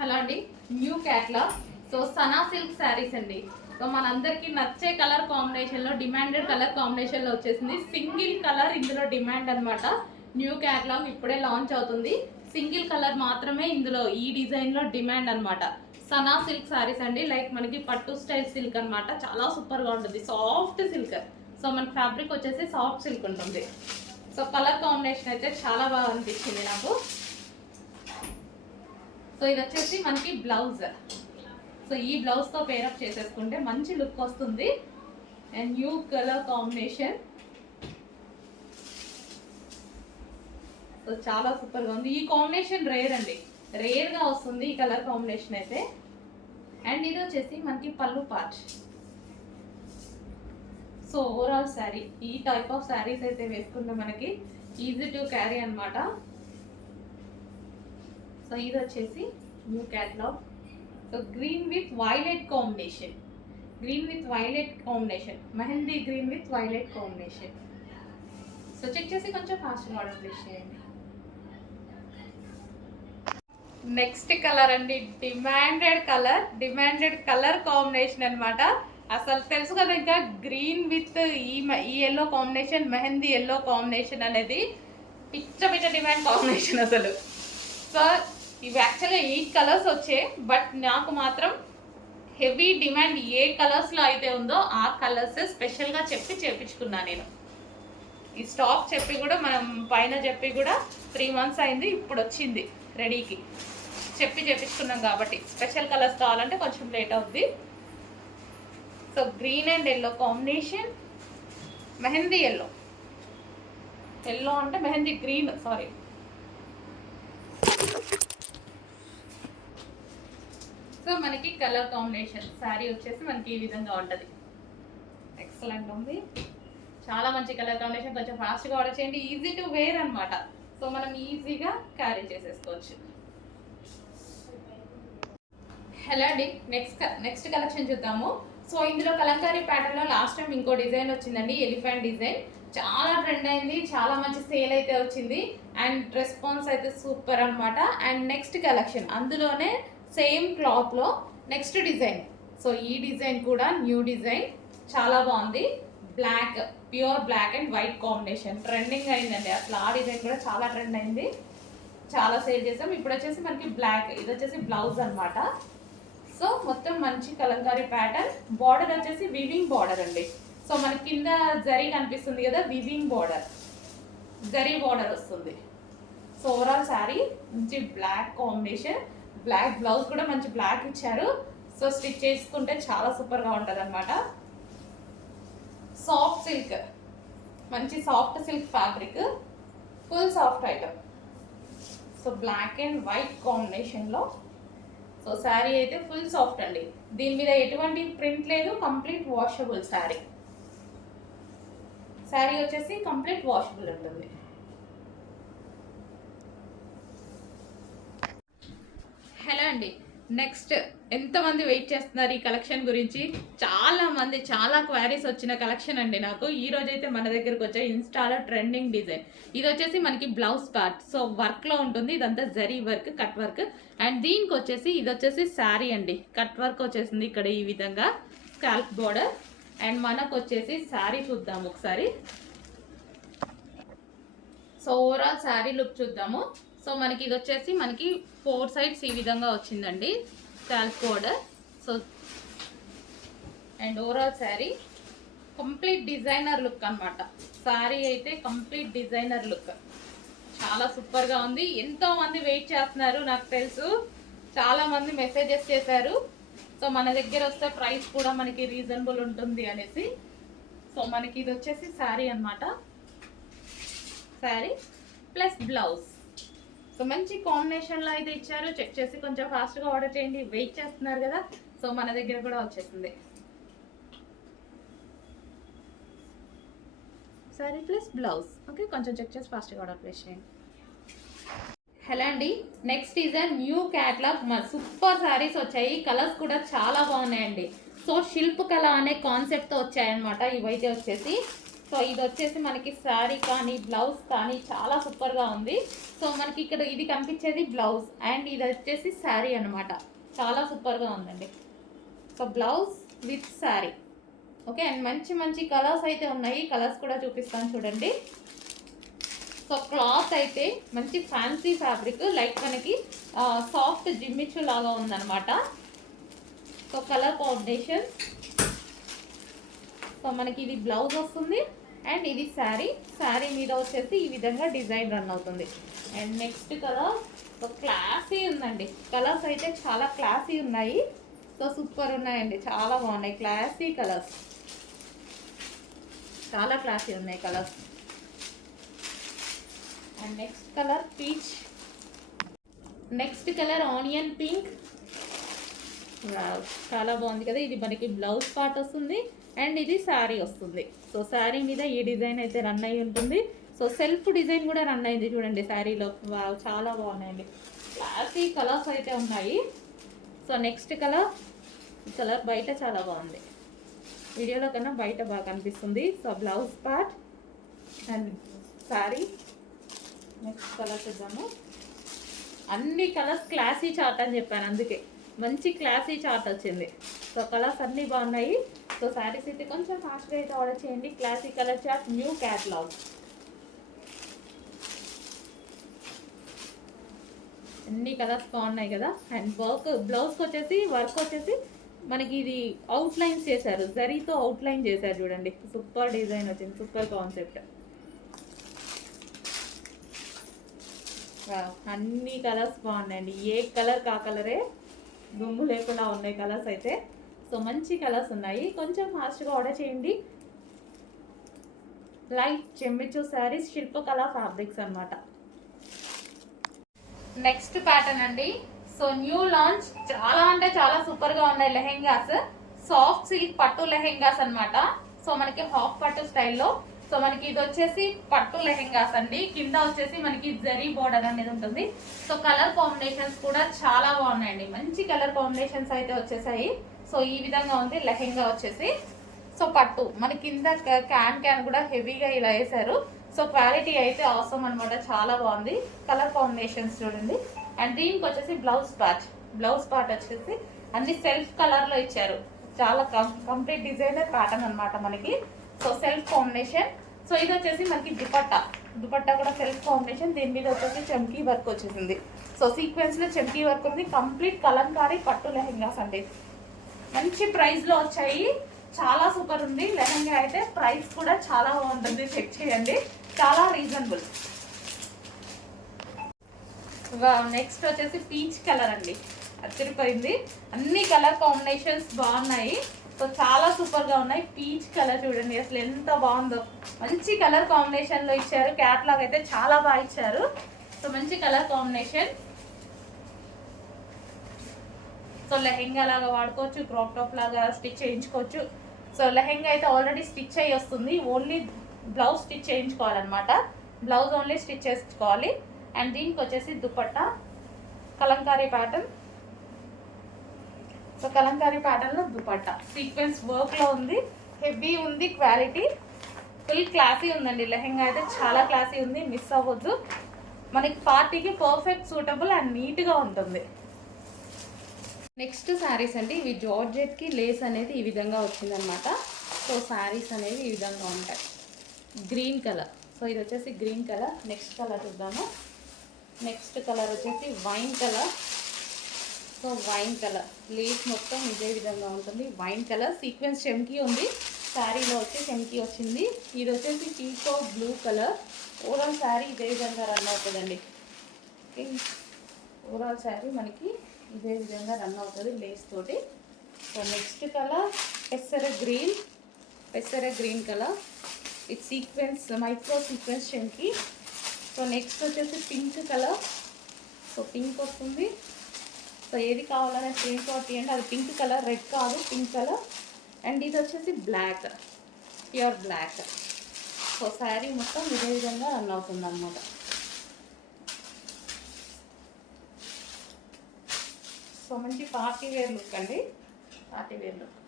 Hello అండి, new catalogue. So Sana silk saris అండి. So మనందరికీ నచ్చే కలర్ కాంబినేషన్లో, డిమాండెడ్ కలర్ కాంబినేషన్లో వచ్చేసింది. సింగిల్ కలర్ ఇందులో డిమాండ్ అనమాట. న్యూ క్యాట్లాగ్ ఇప్పుడే లాంచ్ అవుతుంది. సింగిల్ కలర్ మాత్రమే ఇందులో ఈ డిజైన్లో డిమాండ్ అనమాట. సనా సిల్క్ శారీస్ అండి. లైక్ మనకి పట్టు స్టైల్ సిల్క్ అనమాట. చాలా సూపర్గా ఉంటుంది, సాఫ్ట్ సిల్క్. సో మన ఫ్యాబ్రిక్ వచ్చేసి సాఫ్ట్ సిల్క్ ఉంటుంది. సో కలర్ కాంబినేషన్ అయితే చాలా బాగా అనిపించింది నాకు. సో ఇది వచ్చేసి మనకి బ్లౌజ్. సో ఈ బ్లౌజ్తో పేరప్ చేసేసుకుంటే మంచి లుక్ వస్తుంది. And new colour combination. So చాలా సూపర్గా ఉంది. ఈ కాంబినేషన్ రేర్ అండి, రేర్గా వస్తుంది ఈ కలర్ కాంబినేషన్ అయితే. అండ్ ఇది వచ్చేసి మనకి పళ్ళు పార్ట్. సో ఓవరాల్ శారీ, ఈ టైప్ ఆఫ్ శారీస్ అయితే వేసుకుంటే మనకి ఈజీ టు క్యారీ అనమాట. సో ఇది వచ్చేసి new catalogue. So green with violet combination, green with violet combination, mehndi green with violet combination. So check చేసి కొంచెం ఫాస్ట్గా ఆర్డర్ ప్లేస్ చేయండి. నెక్స్ట్ కలర్ అండి, డిమాండెడ్ కలర్ కాంబినేషన్ అనమాట. అసలు తెలుసు కదా, ఇంకా గ్రీన్ విత్ ఈ yellow combination, mehndi yellow combination అనేది పిచ్చ డిమాండ్ కాంబినేషన్ అసలు. సో ఇవి యాక్చువల్గా 8 కలర్స్ వచ్చాయి, బట్ నాకు మాత్రం హెవీ డిమాండ్ ఏ కలర్స్లో అయితే ఉందో ఆ కలర్స్ స్పెషల్గా చెప్పి చేయించుకున్నాను నేను. ఈ స్టాక్ చెప్పి కూడా, మనం పైన చెప్పి కూడా 3 months అయింది, ఇప్పుడు వచ్చింది రెడీకి. చెప్పి చేయించుకున్నాం కాబట్టి స్పెషల్ కలర్స్ కావాలంటే కొంచెం లేట్ అవుద్ది. So green and yellow combination, mehndi yellow, yellow అంటే మెహందీ గ్రీన్, సారీ. సో మనకి కలర్ కాంబినేషన్ శారీ వచ్చేసి మనకి ఈ విధంగా ఉంటుంది. ఎక్సలెంట్ ఉంది, చాలా మంచి కలర్ కాంబినేషన్. కొంచెం ఫాస్ట్గా ఆర్డర్ చేయండి, ఈజీ టు వేర్ అనమాట. సో మనం ఈజీగా క్యారీ చేసేసుకోవచ్చు. హలో అండి, నెక్స్ట్ కలెక్షన్ చూద్దాము. సో ఇందులో కలంకారీ ప్యాటర్న్లో లాస్ట్ టైం ఇంకో డిజైన్ వచ్చిందండి, ఎలిఫెంట్ డిజైన్. చాలా ట్రెండ్ అయింది, చాలా మంచి సేల్ అయితే వచ్చింది. అండ్ రెస్పాన్స్ అయితే సూపర్ అనమాట. అండ్ నెక్స్ట్ కలెక్షన్ అందులోనే సేమ్ క్లాత్లో నెక్స్ట్ డిజైన్. సో ఈ డిజైన్ కూడా న్యూ డిజైన్, చాలా బాగుంది. Black, pure black and white combination trending అయిందండి. అసలు ఆ డిజైన్ కూడా చాలా ట్రెండ్ అయింది, చాలా సేల్ చేసాం. ఇప్పుడు వచ్చేసి మనకి బ్లాక్, ఇది వచ్చేసి బ్లౌజ్ అనమాట. సో మొత్తం మంచి కలంకారీ ప్యాటర్న్. బార్డర్ వచ్చేసి వివింగ్ బార్డర్ అండి. సో మనకి కింద జరీ కనిపిస్తుంది కదా, వివింగ్ బార్డర్, జరీ బార్డర్ వస్తుంది. సో ఓవరాల్ శారీ మంచి బ్లాక్ కాంబినేషన్, బ్లాక్ బ్లౌజ్ కూడా మంచి బ్లాక్ ఇచ్చారు. సో స్టిచ్ చేసుకుంటే చాలా సూపర్గా ఉంటుంది అనమాట. సాఫ్ట్ సిల్క్, మంచి soft silk fabric, full soft item. So black and white కాంబినేషన్లో. సో శారీ అయితే ఫుల్ సాఫ్ట్ అండి, దీని మీద ఎటువంటి ప్రింట్ లేదు, కంప్లీట్ వాషబుల్ శారీ. శారీ వచ్చేసి కంప్లీట్ వాషబుల్ ఉంటుంది. హలో అండి, నెక్స్ట్ ఎంతమంది వెయిట్ చేస్తున్నారు ఈ కలెక్షన్ గురించి? చాలా మంది, చాలా క్వైరీస్ వచ్చిన కలెక్షన్ అండి నాకు. ఈ రోజు అయితే మన దగ్గరకు వచ్చే ఇన్స్టాలో ట్రెండింగ్ డిజైన్. ఇది వచ్చేసి మనకి బ్లౌజ్ పార్ట్. సో వర్క్లో ఉంటుంది, ఇదంతా zari work, cut work. And దీనికి వచ్చేసి ఇది వచ్చేసి శారీ అండి, కట్ వర్క్ వచ్చేసింది ఇక్కడ ఈ విధంగా, స్కాల్ప్ బోర్డర్. అండ్ మనకు వచ్చేసి శారీ చూద్దాము ఒకసారి. సో ఓవరాల్ శారీ లుక్ చూద్దాము. సో మనకి ఇది వచ్చేసి మనకి 4 sides ఈ విధంగా వచ్చిందండి, scalp border. So and overall sari complete designer look అనమాట. శారీ అయితే కంప్లీట్ డిజైనర్ లుక్, చాలా సూపర్గా ఉంది. ఎంతోమంది వెయిట్ చేస్తున్నారు, నాకు తెలుసు చాలామంది మెసేజెస్ చేశారు. సో మన దగ్గర వస్తే ప్రైస్ కూడా మనకి రీజనబుల్ ఉంటుంది అనేసి. సో మనకి ఇది వచ్చేసి శారీ అనమాట, శారీ ప్లస్ బ్లౌజ్. సో మంచి కాంబినేషన్లో అయితే ఇచ్చారు. చెక్ చేసి కొంచెం ఫాస్ట్గా ఆర్డర్ చేయండి, వెయిట్ చేస్తున్నారు కదా. సో మన దగ్గర కూడా వచ్చేసింది శారీ ప్లస్ బ్లౌజ్. ఓకే, కొంచెం చెక్ చేసి ఫాస్ట్గా ఆర్డర్ ప్లేస్ చేయండి. హలో అండి, next design new catalogue. Super saris వచ్చాయి, కలర్స్ కూడా చాలా బాగున్నాయండి. సో శిల్ప కళ అనే కాన్సెప్ట్తో వచ్చాయన్నమాట ఇవైతే వచ్చేసి. సో ఇది వచ్చేసి మనకి శారీ కానీ బ్లౌజ్ కానీ చాలా సూపర్గా ఉంది. సో మనకి ఇక్కడ ఇది కనిపించేది బ్లౌజ్ అండ్ ఇది వచ్చేసి శారీ అనమాట. చాలా సూపర్గా ఉందండి. So blouse with sari. Okay, and మంచి మంచి కలర్స్ అయితే ఉన్నాయి. కలర్స్ కూడా చూపిస్తాను చూడండి. సో క్లాత్ అయితే మంచి ఫ్యాన్సీ ఫ్యాబ్రిక్, లైక్ మనకి సాఫ్ట్ జిమ్మిచ్చు లాగా ఉందన్నమాట. So colour combination. సో మనకి ఇది బ్లౌజ్ వస్తుంది అండ్ ఇది శారీ. శారీ మీద వచ్చేసి ఈ విధంగా డిజైన్ రన్ అవుతుంది. And next colour so classy ఉందండి. కలర్స్ అయితే చాలా క్లాసీ ఉన్నాయి. సో సూపర్ ఉన్నాయండి, చాలా బాగున్నాయి. క్లాసీ కలర్స్, చాలా క్లాసీ ఉన్నాయి colours. And next colour peach. Next colour onion pink. చాలా బాగుంది కదా. ఇది మనకి బ్లౌజ్ పార్ట్ వస్తుంది అండ్ ఇది శారీ వస్తుంది. సో శారీ మీద ఈ డిజైన్ అయితే రన్ అయి ఉంటుంది. సో సెల్ఫ్ డిజైన్ కూడా రన్ అయింది చూడండి శారీలో. చాలా బాగున్నాయండి, క్లాసీ కలర్స్ అయితే ఉన్నాయి. సో నెక్స్ట్ కలర్, ఈ కలర్ బయట చాలా బాగుంది, వీడియోలో కన్నా బయట బాగా కనిపిస్తుంది. So blouse part and sari. Next colour చూద్దాము. అన్ని కలర్స్ క్లాసీ చార్ట్ అని చెప్పాను, అందుకే మంచి క్లాసీ చార్ట్ వచ్చింది. సో కలర్స్ అన్నీ బాగున్నాయి. సో శారీస్ అయితే కొంచెం ఫాస్ట్గా అయితే ఆర్డర్ చేయండి. Classy colour chart, new catalogue. అన్ని కలర్స్ బాగున్నాయి కదా. అండ్ వర్క్, బ్లౌజ్కి వచ్చేసి వర్క్ వచ్చేసి మనకి ఇది అవుట్ లైన్స్ చేశారు, జరీతో అవుట్ లైన్ చేశారు చూడండి. సూపర్ డిజైన్ వచ్చింది, సూపర్ కాన్సెప్ట్. అన్ని కలర్స్ బాగున్నాయండి, ఏ కలర్ కా కలరే దుమ్ము లేకుండా ఉన్నాయి కలర్స్ అయితే. సో మంచి కలర్స్ ఉన్నాయి, కొంచెం ఫాస్ట్గా ఆర్డర్ చేయండి. లైట్ చెమ్మిచు శారీస్, శిల్పకళ ఫ్యాబ్రిక్స్ అనమాట. నెక్స్ట్ ప్యాటర్న్ అండి. సో న్యూ లాంచ్, చాలా అంటే చాలా సూపర్గా ఉన్నాయి లెహెంగాస్. సాఫ్ట్ సిల్క్ పట్టు లెహెంగాస్ అనమాట. సో మనకి హాఫ్ పట్టు స్టైల్లో. సో మనకి ఇది వచ్చేసి పట్టు లెహెంగాస్ అండి. కింద వచ్చేసి మనకి జరీ బోర్డర్ అనేది ఉంటుంది. సో కలర్ కాంబినేషన్స్ కూడా చాలా బాగున్నాయండి, మంచి కలర్ కాంబినేషన్స్ అయితే వచ్చేసాయి. సో ఈ విధంగా ఉంది లెహెంగా వచ్చేసి. సో పట్టు మన కింద క్యాన్ కూడా హెవీగా ఇలా వేసారు. సో క్వాలిటీ అయితే అవసరం అనమాట, చాలా బాగుంది. కలర్ కాంబినేషన్స్ చూడండి. అండ్ దీనికి వచ్చేసి బ్లౌజ్ పార్ట్. బ్లౌజ్ పార్ట్ వచ్చేసి అన్ని సెల్ఫ్ కలర్లో ఇచ్చారు. చాలా కంప్లీట్ డిజైనర్ ప్యాటర్న్ అనమాట మనకి. So self combination. సో ఇది వచ్చేసి మనకి దుపట్టా. దుపట్టా కూడా సెల్ఫ్ కాంబినేషన్. దీని మీద వచ్చేసి చమ్కీ వర్క్ వచ్చేసింది. సో సీక్వెన్స్లో చమ్కీ వర్క్ ఉంది. కంప్లీట్ కలంకారీ పట్టు లెహెంగాస్ అండి. మంచి ప్రైస్లో వచ్చాయి, చాలా సూపర్ ఉంది లెహెంగా అయితే. ప్రైస్ కూడా చాలా బాగుంటుంది, చెక్ చేయండి, చాలా రీజనబుల్. నెక్స్ట్ వచ్చేసి పీచ్ కలర్ అండి, అదిరిపోయింది. అన్ని కలర్ కాంబినేషన్స్ బాగున్నాయి. సో చాలా సూపర్గా ఉన్నాయి. పీచ్ కలర్ చూడండి అసలు ఎంత బాగుందో, మంచి కలర్ కాంబినేషన్లో ఇచ్చారు. క్యాట్లాగ్ అయితే చాలా బాగా ఇచ్చారు. సో మంచి కలర్ కాంబినేషన్. సో లెహెంగా లాగా వాడుకోవచ్చు, క్రాప్ టాప్ లాగా స్టిచ్ చేయించుకోవచ్చు. సో లెహెంగా అయితే ఆల్రెడీ స్టిచ్ అయ్యి వస్తుంది, ఓన్లీ బ్లౌజ్ స్టిచ్ చేయించుకోవాలన్నమాట. బ్లౌజ్ ఓన్లీ స్టిచ్ చేసుకోవాలి. అండ్ దీనికి వచ్చేసి దుపట్టా కలంకారీ ప్యాటర్న్. సో కలంకారీ ప్యాటర్న్లో దుపట్టా సీక్వెన్స్ వర్క్లో ఉంది, హెవీ ఉంది, క్వాలిటీ ఫుల్ క్లాసీ ఉందండి. లెహెంగా అయితే చాలా క్లాసీ ఉంది, మిస్ అవ్వద్దు. మనకి పార్టీకి పర్ఫెక్ట్ సూటబుల్ అండ్ నీట్గా ఉంటుంది. నెక్స్ట్ శారీస్ అండి. ఇవి జార్జెట్కి లేస్ అనేది ఈ విధంగా వచ్చిందనమాట. సో శారీస్ అనేవి ఈ విధంగా ఉంటాయి. Green colour. సో ఇది వచ్చేసి గ్రీన్ కలర్. నెక్స్ట్ కలర్ చూద్దాము. నెక్స్ట్ కలర్ వచ్చేసి wine colour. So wine colour Lay's మొత్తం ఇదే విధంగా ఉంటుంది. వైన్ కలర్ సీక్వెన్స్ చెమ్కీ ఉంది. శారీలో వచ్చి చెమ్కీ వచ్చింది. ఇది వచ్చేసి పీకో బ్లూ కలర్. ఓవరాల్ శారీ ఇదే విధంగా రన్ అవుతుందండి. ఓవరాల్ శారీ మనకి ఇదే విధంగా రన్ అవుతుంది లేస్ తోటి. సో నెక్స్ట్ కలర్ పెసర గ్రీన్ కలర్. ఇది సీక్వెన్స్ మైక్రో సీక్వెన్స్ చెమ్కీ. సో నెక్స్ట్ వచ్చేసి పింక్ కలర్. సో పింక్ వస్తుంది. సో ఏది కావాలనే స్క్రీన్ షాట్ తీయండి. అది పింక్ కలర్, రెడ్ కాదు, పింక్ కలర్. అండ్ ఇది వచ్చేసి black, pure black. So sari మొత్తం ఇదే విధంగా రన్ అవుతుంది అన్నమాట. సో మంచి పార్టీ వేర్ లుక్ అండి, పార్టీ వేర్ లుక్.